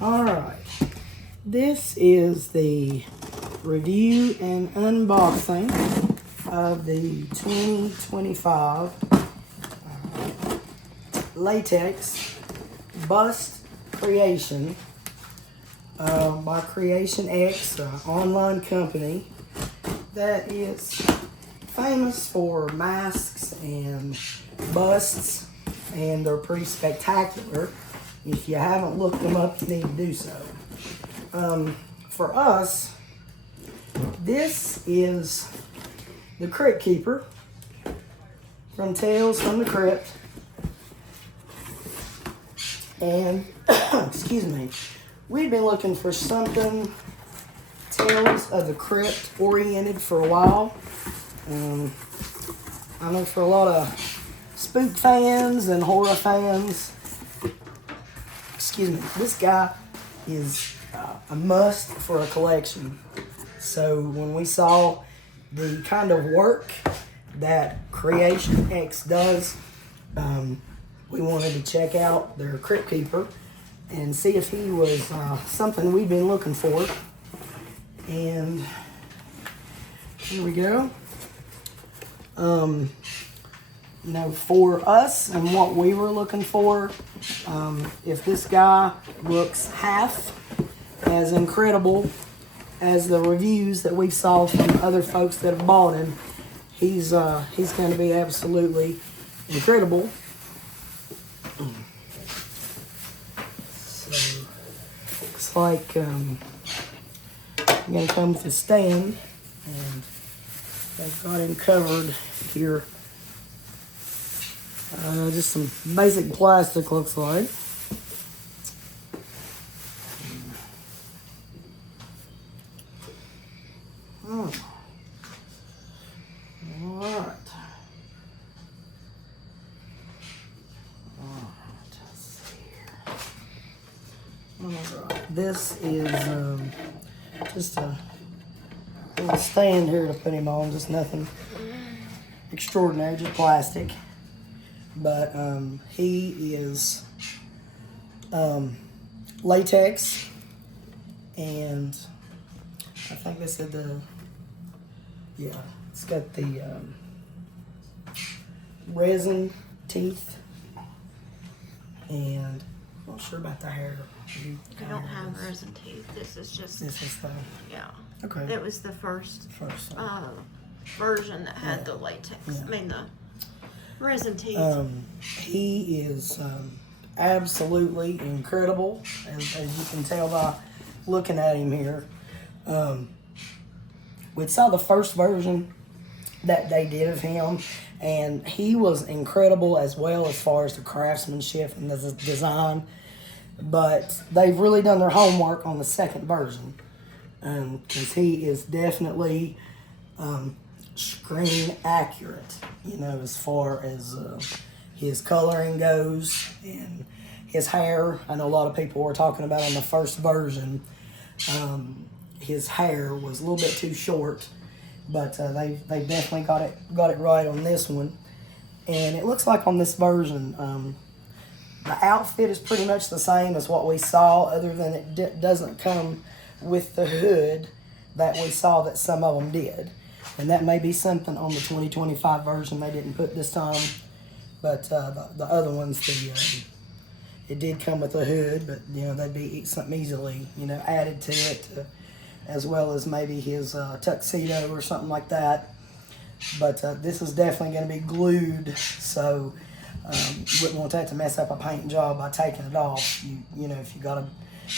Alright, this is the review and unboxing of the 2025 latex bust creation by KreationX, an online company that is famous for masks and busts, and they're pretty spectacular. If you haven't looked them up, you need to do so. For us, this is the Crypt Keeper from Tales from the Crypt. And, excuse me, we've been looking for something Tales of the Crypt oriented for a while. I know for a lot of spook fans and horror fans, excuse me, this guy is a must for a collection. So when we saw the kind of work that KreationX does, we wanted to check out their Crypt Keeper and see if he was something we've been looking for. And here we go. You know, for us and what we were looking for, if this guy looks half as incredible as the reviews that we saw from other folks that have bought him, he's going to be absolutely incredible. So looks like I'm going to come with a stand, and I've got him covered here. Just some basic plastic, looks like. Alright. Let's see here. Alright, this is just a little stand here to put him on, just nothing extraordinary, just plastic. But he is latex, and I think they said it's got the resin teeth, and I'm not sure about the hair. I don't have resin teeth. This is the Okay. It was the first version that had the latex. Yeah. I mean the resin teeth. He is absolutely incredible, as you can tell by looking at him here. We saw the first version that they did of him, and he was incredible as well as far as the craftsmanship and the design. But they've really done their homework on the second version, because he is definitely screen accurate, you know, as far as his coloring goes and his hair. I know a lot of people were talking about on the first version, his hair was a little bit too short, but they definitely got it right on this one. And it looks like on this version, the outfit is pretty much the same as what we saw, other than it doesn't come with the hood that we saw that some of them did. And that may be something on the 2025 version they didn't put this time. But the other ones, it did come with a hood, but, you know, that'd be something easily, you know, added to it, as well as maybe his tuxedo or something like that. But this is definitely going to be glued, so you wouldn't want that to mess up a paint job by taking it off. You know, if you got a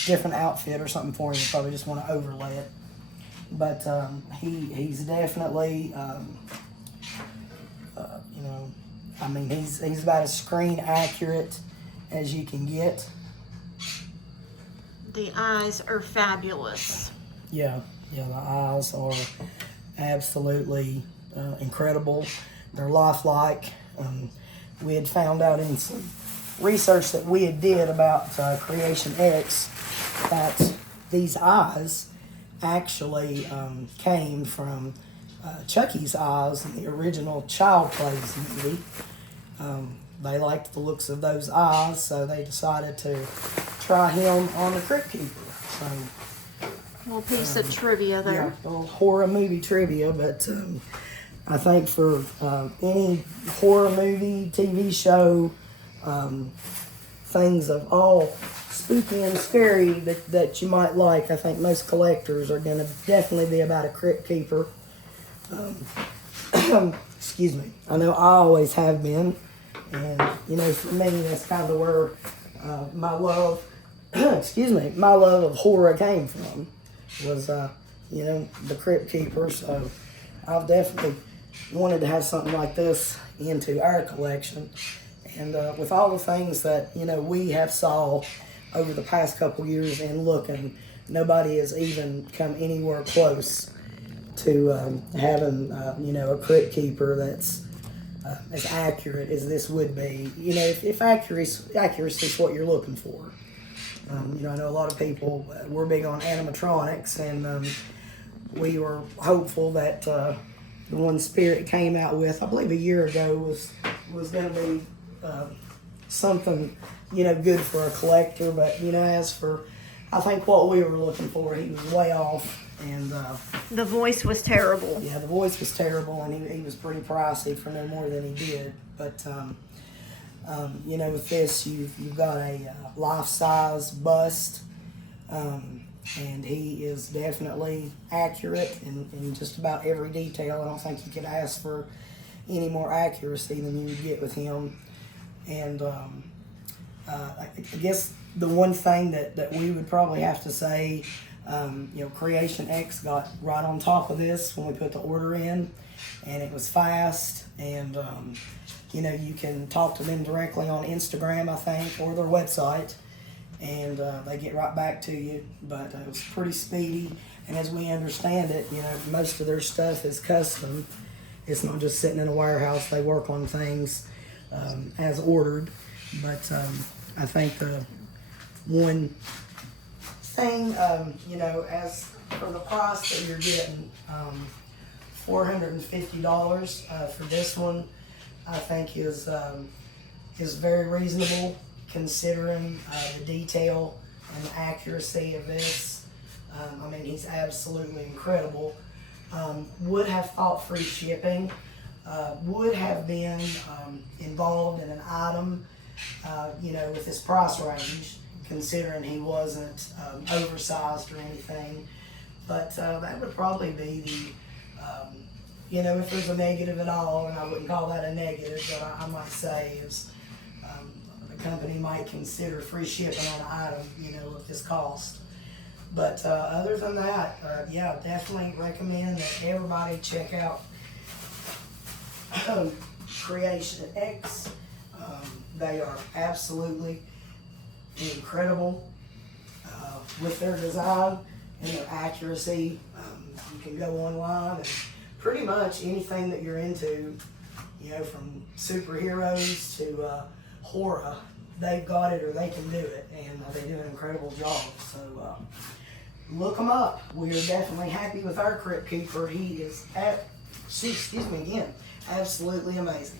different outfit or something for him, you probably just want to overlay it. But he's definitely, you know, I mean, he's about as screen accurate as you can get. The eyes are fabulous. Yeah, the eyes are absolutely incredible. They're lifelike. We had found out in some research that we had did about KreationX that these eyes actually came from Chucky's eyes in the original Child Plays movie. They liked the looks of those eyes, so they decided to try him on the Crypt Keeper. So, Little piece of trivia there. yeah, a little horror movie trivia, but I think for any horror movie, TV show, things of all spooky and scary that you might like, I think most collectors are going to definitely be about a Crypt Keeper. Excuse me. I know I always have been, and you know, for me, that's kind of where my love, excuse me, my love of horror came from. Was you know, the Crypt Keeper. So I've definitely wanted to have something like this into our collection, and with all the things that, you know, we have saw over the past couple years and looking, nobody has even come anywhere close to having you know, a Crypt Keeper that's as accurate as this would be. You know, if accuracy is what you're looking for. You know, I know a lot of people, we're big on animatronics, and we were hopeful that the one Spirit came out with, I believe a year ago, was going to be something, you know, good for a collector. But, you know, as for, I think what we were looking for, he was way off. And the voice was terrible. yeah, the voice was terrible, and he was pretty pricey for no more than he did. But you know, with this, you've got a life-size bust, and he is definitely accurate in just about every detail. I don't think you could ask for any more accuracy than you would get with him. And I guess the one thing that we would probably have to say, you know, KreationX got right on top of this when we put the order in, and it was fast. And you know, you can talk to them directly on Instagram, I think, or their website, and they get right back to you. But it was pretty speedy, and as we understand it, you know, most of their stuff is custom. It's not just sitting in a warehouse. They work on things as ordered. But I think the one thing, you know, as for the price that you're getting, $450 for this one, I think is very reasonable considering the detail and the accuracy of this. I mean, he's absolutely incredible. Would have thought free shipping would have been involved in an item, you know, with his price range, considering he wasn't oversized or anything. But that would probably be the, you know, if there's a negative at all, and I wouldn't call that a negative, but I might say is the company might consider free shipping on an item, you know, of this cost. But other than that, yeah, definitely recommend that everybody check out KreationX. They are absolutely incredible with their design and their accuracy. You can go online and pretty much anything that you're into, you know, from superheroes to horror, they've got it or they can do it, and they do an incredible job. So look them up. We are definitely happy with our Crypt Keeper. He is, excuse me again, absolutely amazing.